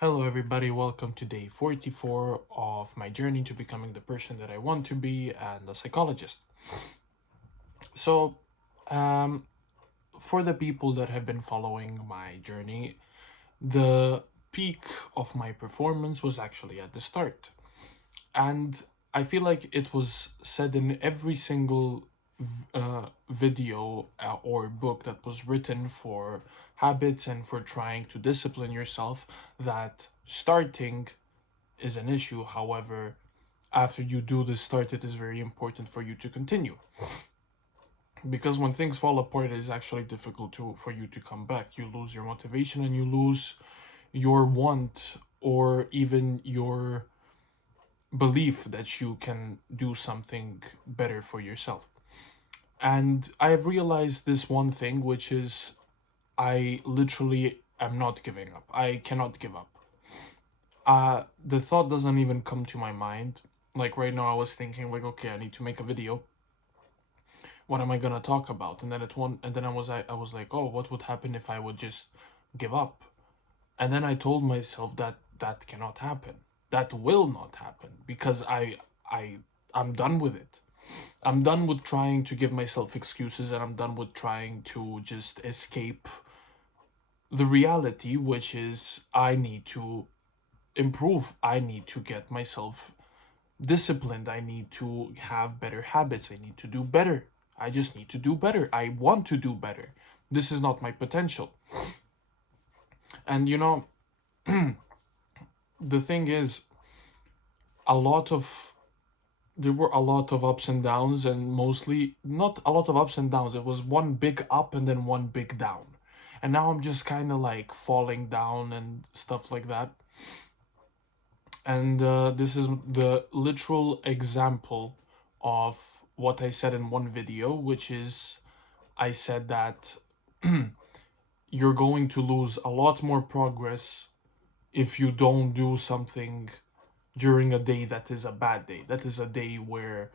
Hello, everybody. Welcome to day 44 of my journey to becoming the person that I want to be and a psychologist. So, um, for the people that have been following my journey, the peak of my performance was actually at the start. And I feel like it was said in every single video or book that was written for habits and for trying to discipline yourself that starting is an issue. However, after you do the start, it is very important for you to continue. Because when things fall apart, it is actually difficult for you to come back. You lose your motivation and you lose your want or even your belief that you can do something better for yourself. And I have realized this one thing, which is I literally am not giving up. I cannot give up. The thought doesn't even come to my mind. Like right now, I was thinking like, okay, I need to make a video. What am I gonna talk about? And then I was like, oh, what would happen if I would just give up? And then I told myself that that cannot happen. That will not happen because I I'm done with it. I'm done with trying to give myself excuses, and I'm done with trying to just escape the reality, which is I need to improve. I need to get myself disciplined. I need to have better habits. I need to do better. I just need to do better. I want to do better. This is not my potential. And the thing is, a lot of there were a lot of ups and downs, and mostly not a lot of ups and downs. It was one big up and then one big down. And now I'm just kind of like falling down and stuff like that. And this is the literal example of what I said in one video, which is I said that you're going to lose a lot more progress if you don't do something during a day that is a bad day. That is a day where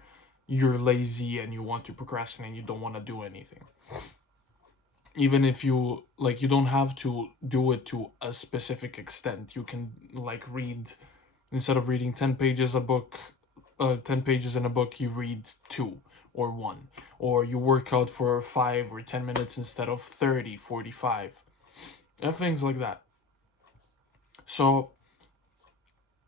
you're lazy and you want to procrastinate and you don't want to do anything. Even if you like, you don't have to do it to a specific extent. You can like read, instead of reading 10 pages a book, 10 pages in a book, you read two or one, or you work out for 5 or 10 minutes instead of 30, 45, and things like that. So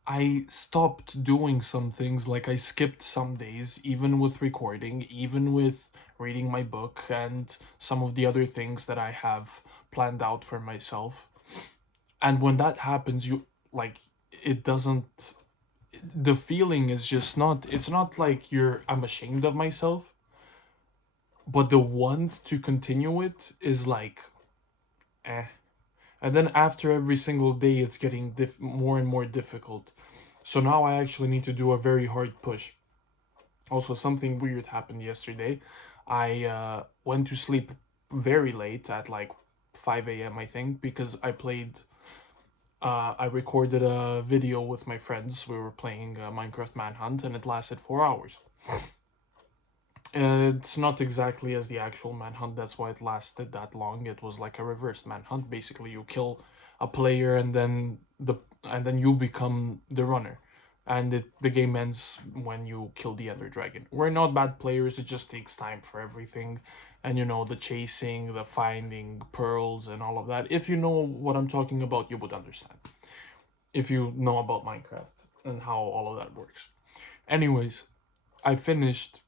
I stopped doing some things, like I skipped some days, even with recording, even with reading my book, and some of the other things that I have planned out for myself. And when that happens, you like, it doesn't, the feeling is just not, it's not like I'm ashamed of myself, but the want to continue it is like, eh. And then after every single day, it's getting more and more difficult. So now I actually need to do a very hard push. Also, something weird happened yesterday. I went to sleep very late at like 5 a.m., I think, because I recorded a video with my friends. We were playing Minecraft Manhunt, and it lasted 4 hours. It's not exactly as the actual manhunt, that's why it lasted that long. It was like a reverse manhunt. Basically, you kill a player and then you become the runner. And the game ends when you kill the Ender Dragon. We're not bad players, it just takes time for everything. And the chasing, the finding pearls, and all of that. If you know what I'm talking about, you would understand. If you know about Minecraft and how all of that works. Anyways, I finished,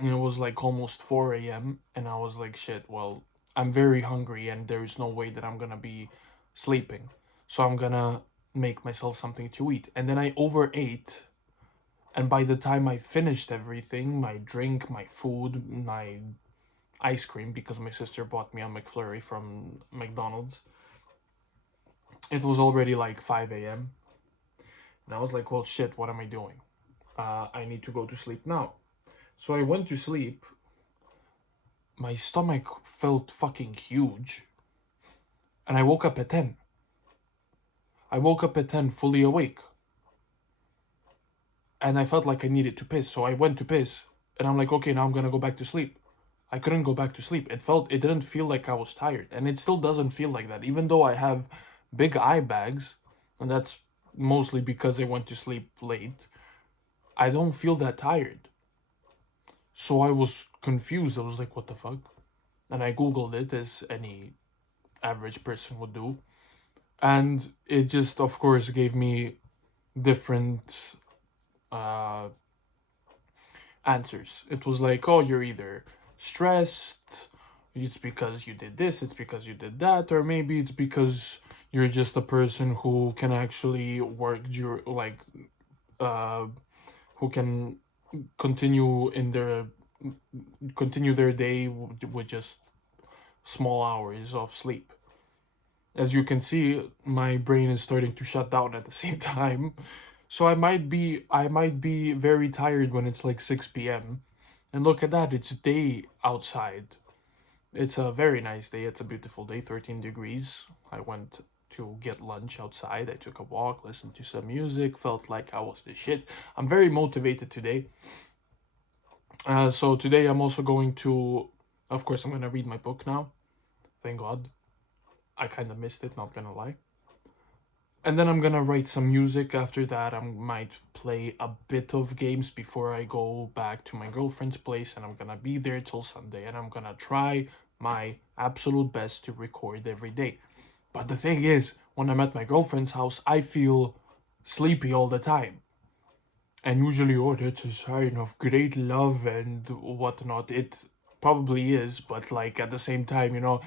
and it was like almost 4 a.m. and I was like, shit, well, I'm very hungry and there's no way that I'm gonna be sleeping. So I'm gonna make myself something to eat. And then I overate. And by the time I finished everything, my drink, my food, my ice cream, because my sister bought me a McFlurry from McDonald's, it was already like 5 a.m. And I was like, well, shit, what am I doing? I need to go to sleep now. So I went to sleep. My stomach felt fucking huge. And I woke up at 10. I woke up at 10 fully awake. And I felt like I needed to piss. So I went to piss. And I'm like, okay, now I'm gonna go back to sleep. I couldn't go back to sleep. It didn't feel like I was tired. And it still doesn't feel like that. Even though I have big eye bags, and that's mostly because I went to sleep late, I don't feel that tired. So I was confused. I was like, what the fuck? And I Googled it, as any average person would do. And it just, of course, gave me different uh, answers. It was like, oh, you're either stressed, it's because you did this, it's because you did that, or maybe it's because you're just a person who can actually work, like, uh, who can continue in their continue their day with just small hours of sleep. As you can see, my brain is starting to shut down at the same time. So I might be very tired when it's like 6 p.m. And look at that, it's day outside. It's a very nice day. It's a beautiful day, 13 degrees. I went to get lunch outside. I took a walk, listened to some music, felt like I was the shit. I'm very motivated today. So today I'm also going to, of course, I'm going to read my book now. Thank God. I kind of missed it, not gonna lie. And then I'm gonna write some music. After that, I might play a bit of games before I go back to my girlfriend's place, and I'm gonna be there till Sunday, and I'm gonna try my absolute best to record every day. But the thing is, when I'm at my girlfriend's house, I feel sleepy all the time. And usually, oh, that's a sign of great love and whatnot. It probably is, but like at the same time,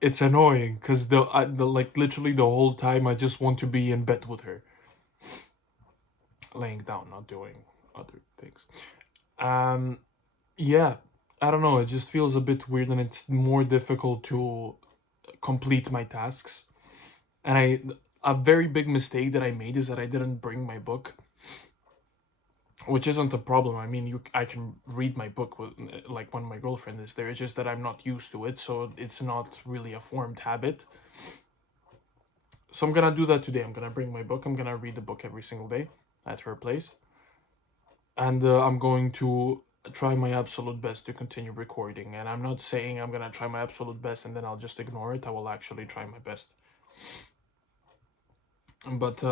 it's annoying because the like literally the whole time I just want to be in bed with her, laying down, not doing other things. Um, yeah, I don't know. It just feels a bit weird, and it's more difficult to complete my tasks. And a very big mistake that I made is that I didn't bring my book, which isn't a problem. I mean, I can read my book with like when my girlfriend is there. It's just that I'm not used to it, so it's not really a formed habit. So I'm gonna do that today. I'm gonna bring my book. I'm gonna read the book every single day at her place, and I'm going to try my absolute best to continue recording. And I'm not saying I'm gonna try my absolute best and then I'll just ignore it. I will actually try my best. But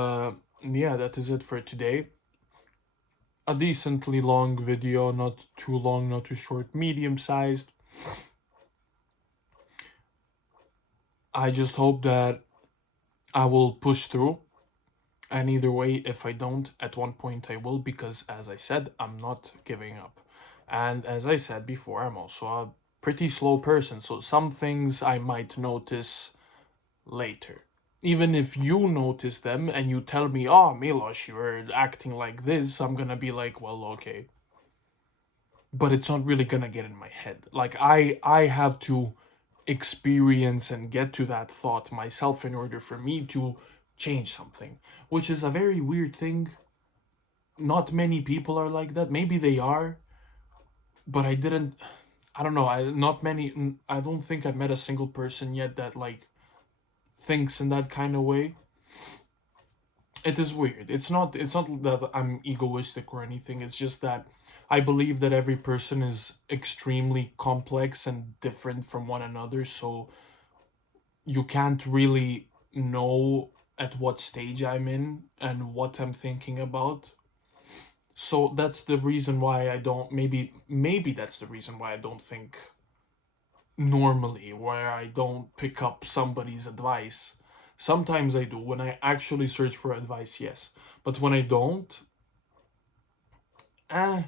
yeah, that is it for today. A decently long video, not too long, not too short, medium sized. I just hope that I will push through. And either way, if I don't, at one point I will, because as I said, I'm not giving up. And as I said before, I'm also a pretty slow person, so some things I might notice later. Even if you notice them and you tell me, oh, Milos, you're acting like this, I'm gonna be like, well, okay. But it's not really gonna get in my head. Like, I have to experience and get to that thought myself in order for me to change something, which is a very weird thing. Not many people are like that. Maybe they are, but I don't know. Not many. I don't think I've met a single person yet that like thinks in that kind of way. It is weird. It's not that I'm egoistic or anything. It's just that I believe that every person is extremely complex and different from one another, so you can't really know at what stage I'm in and what I'm thinking about. So that's the reason why I don't, maybe that's the reason why I don't think normally, where I don't pick up somebody's advice. Sometimes I do. When I actually search for advice, yes. But when I don't, eh,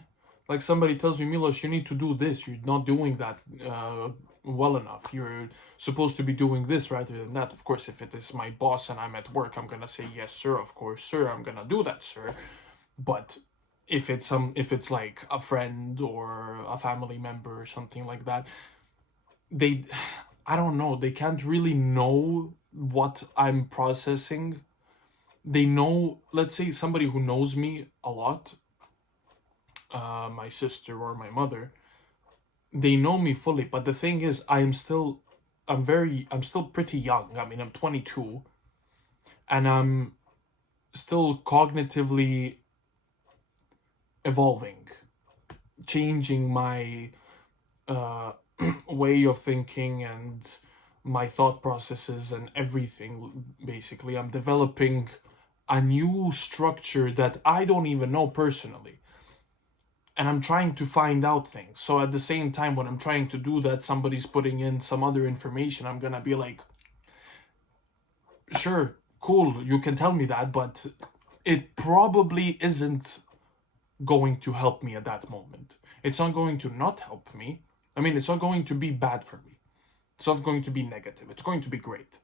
like somebody tells me, Milos, you need to do this. You're not doing that well enough. You're supposed to be doing this rather than that. Of course, if it is my boss and I'm at work, I'm gonna say, yes, sir, of course, sir, I'm gonna do that, sir. But if it's like a friend or a family member or something like that, they I don't know, they can't really know what I'm processing. They know, let's say somebody who knows me a lot, my sister or my mother, they know me fully, but the thing is I'm still pretty young. I mean, I'm 22 and I'm still cognitively evolving, changing my uh, way of thinking and my thought processes and everything. Basically, I'm developing a new structure that I don't even know personally. And I'm trying to find out things. So at the same time, when I'm trying to do that, somebody's putting in some other information. I'm gonna be like, sure, cool, you can tell me that, but it probably isn't going to help me at that moment. It's not going to not help me. I mean, it's not going to be bad for me. It's not going to be negative. It's going to be great.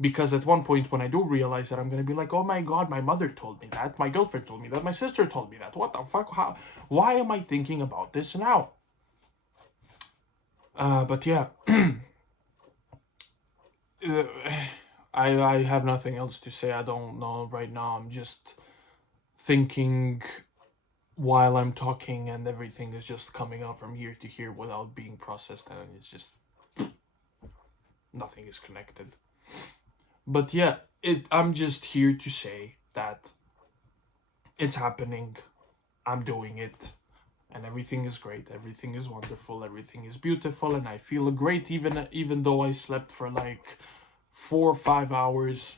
Because at one point, when I do realize that, I'm going to be like, oh my God, my mother told me that. My girlfriend told me that. My sister told me that. What the fuck? How? Why am I thinking about this now? But yeah. I have nothing else to say. I don't know right now. I'm just thinking while I'm talking, and everything is just coming out from here to here without being processed, and it's just nothing is connected. But yeah, I'm just here to say that it's happening. I'm doing it, and everything is great. Everything is wonderful. Everything is beautiful, and I feel great even though I slept for like 4 or 5 hours.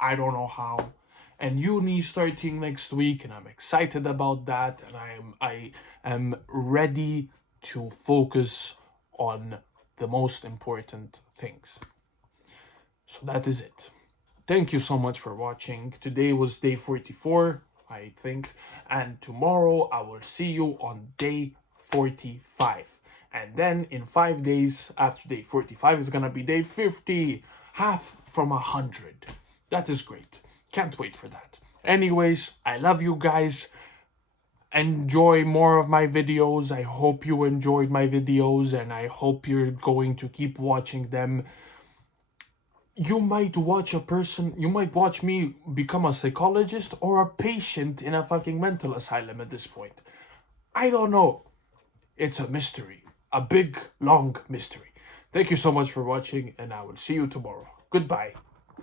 I don't know how. And uni starting next week, and I'm excited about that, and I am ready to focus on the most important things. So that is it. Thank you so much for watching. Today was day 44, I think, and tomorrow I will see you on day 45. And then in 5 days after day 45 is gonna be day 50, half from 100. That is great. Can't wait for that. Anyways, I love you guys. Enjoy more of my videos. I hope you enjoyed my videos, and I hope you're going to keep watching them. You might watch me become a psychologist or a patient in a fucking mental asylum at this point. I don't know. It's a mystery. A big, long mystery. Thank you so much for watching, and I will see you tomorrow. Goodbye.